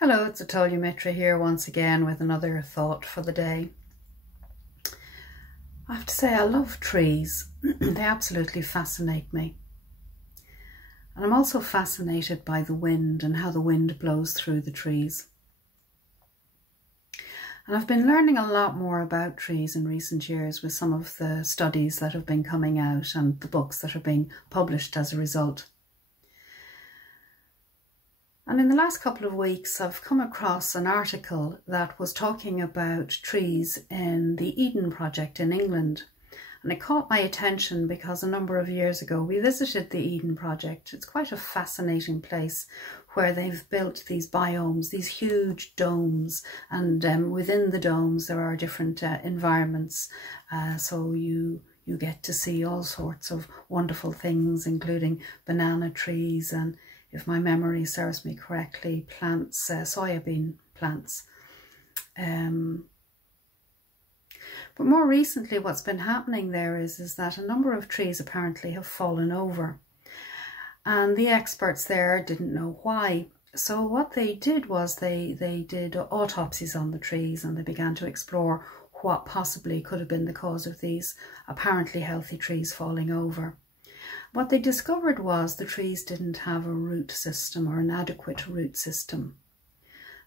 Hello, it's Atulyamitra here once again with another thought for the day. I have to say I love trees. They absolutely fascinate me. And I'm also fascinated by the wind and how the wind blows through the trees. And I've been learning a lot more about trees in recent years with some of the studies that have been coming out and the books that are being published as a result. And in the last couple of weeks, I've come across an article that was talking about trees in the Eden Project in England. And it caught my attention because a number of years ago, we visited the Eden Project. It's quite a fascinating place where they've built these biomes, these huge domes. And within the domes, there are different environments. So you get to see all sorts of wonderful things, including banana trees and, if my memory serves me correctly, plants, soybean plants. But more recently, what's been happening there is that a number of trees apparently have fallen over. And the experts there didn't know why. So what they did was they did autopsies on the trees, and they began to explore what possibly could have been the cause of these apparently healthy trees falling over. What they discovered was the trees didn't have a root system or an adequate root system.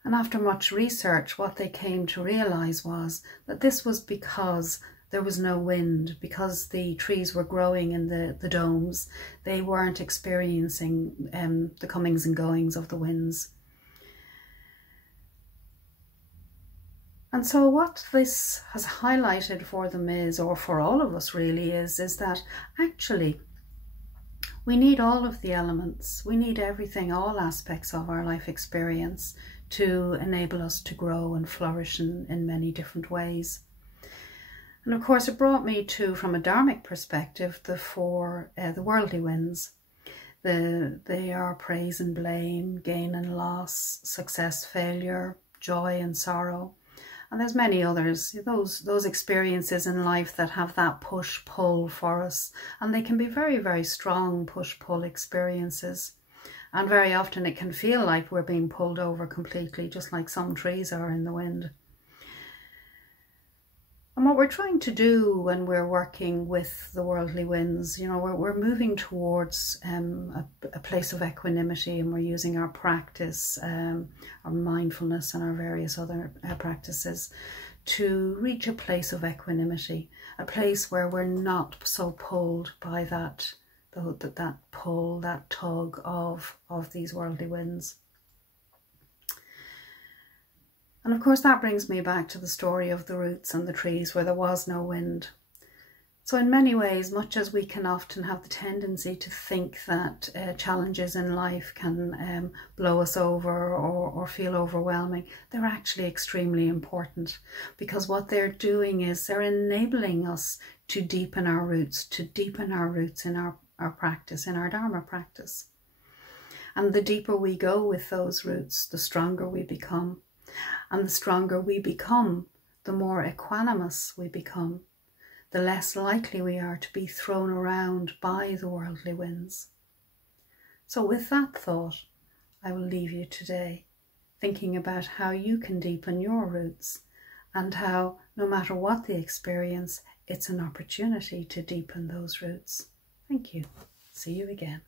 And after much research, what they came to realise was that this was because there was no wind, because the trees were growing in the domes. They weren't experiencing the comings and goings of the winds. And so what this has highlighted for them is, or for all of us really, is that actually we need all of the elements. We need everything, all aspects of our life experience to enable us to grow and flourish in many different ways. And of course, it brought me to, from a dharmic perspective, the worldly winds. They are praise and blame, gain and loss, success, failure, joy and sorrow. And there's many others, those experiences in life that have that push-pull for us. And they can be very, very strong push-pull experiences. And very often it can feel like we're being pulled over completely, just like some trees are in the wind. And what we're trying to do when we're working with the worldly winds, we're moving towards a place of equanimity, and we're using our practice, our mindfulness and our various other practices to reach a place of equanimity, a place where we're not so pulled by that pull, that tug of these worldly winds. And of course that brings me back to the story of the roots and the trees where there was no wind. So in many ways, much as we can often have the tendency to think that challenges in life can blow us over or feel overwhelming, they're actually extremely important, because what they're doing is they're enabling us to deepen our roots, in our practice, in our Dharma practice. And the deeper we go with those roots, the stronger we become. And the stronger we become, the more equanimous we become, the less likely we are to be thrown around by the worldly winds. So with that thought, I will leave you today, thinking about how you can deepen your roots, and how, no matter what the experience, it's an opportunity to deepen those roots. Thank you. See you again.